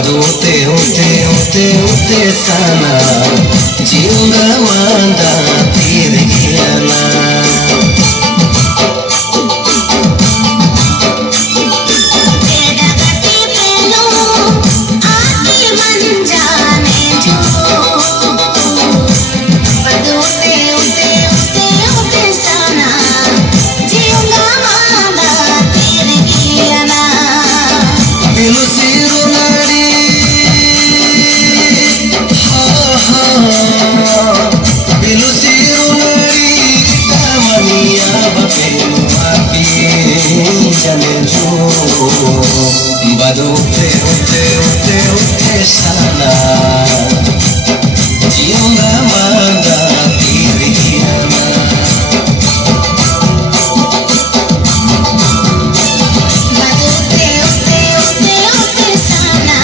Badute ute ute ute sana jiunga manda tirgiana Badute ute ute ute sana jiunga manda tirgiana Badute ute ute ute sana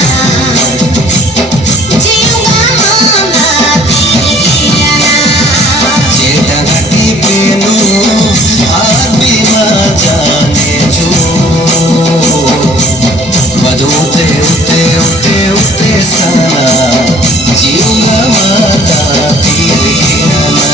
jiunga manda tirgiana Jeta gati penu aadhi ma jane jo Badute ute ute ute sana jiunga manda tirgiana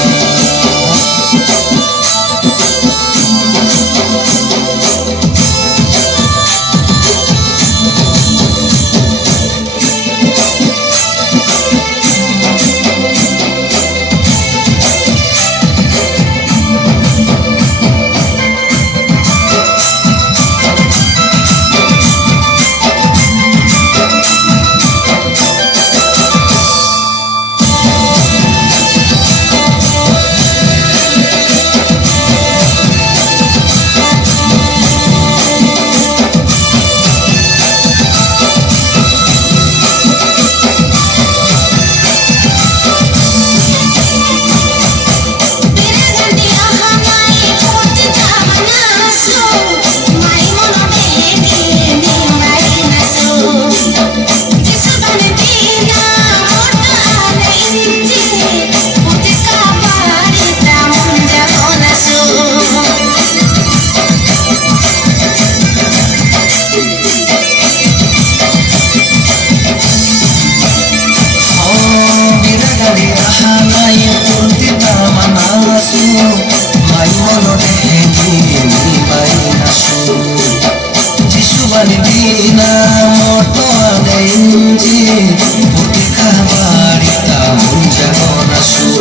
Dina moto adenji putika barita munjagona su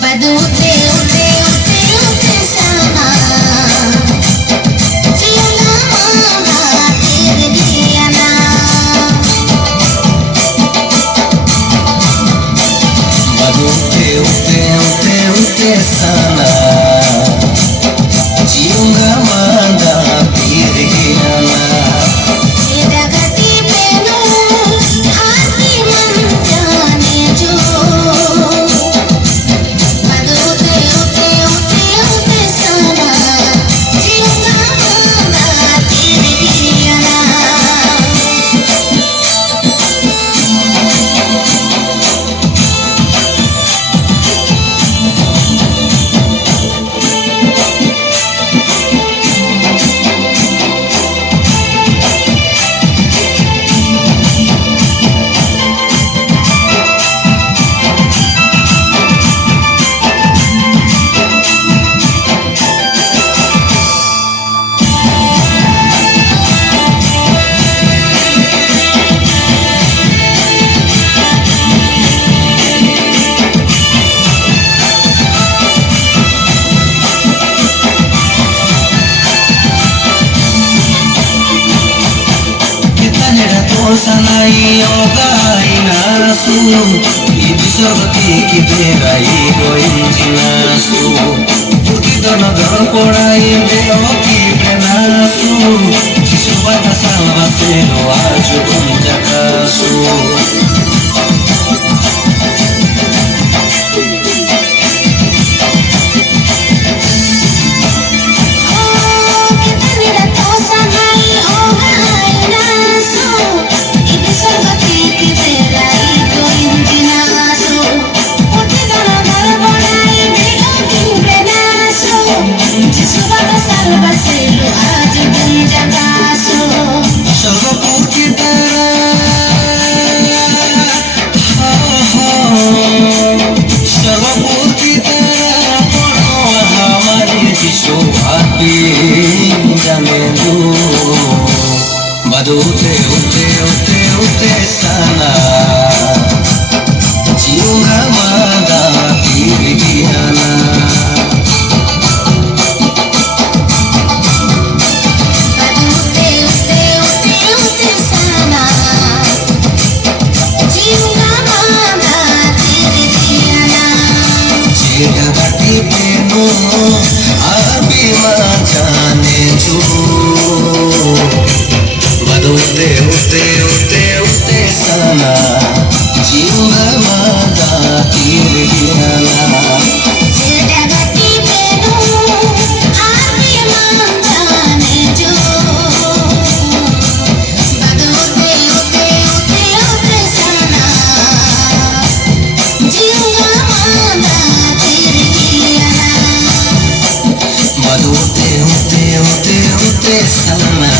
Badute ute ute ute sana jiunga manda tirgiana Badute ute ute ute sana jiunga manda tirgiana Sanai ogai nasu ibisogati kiberai goinjinasu Purkidona porai beoki prenasu Shishubata salvaseno aju kunjakasu Kita tidak tahu sanai ogai nasu ute sana jiunga manda tirigiana Bati penu abima jane ju ute sana jiunga manda tirigiana ute sana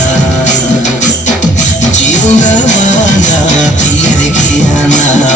jiunga manda tirigiana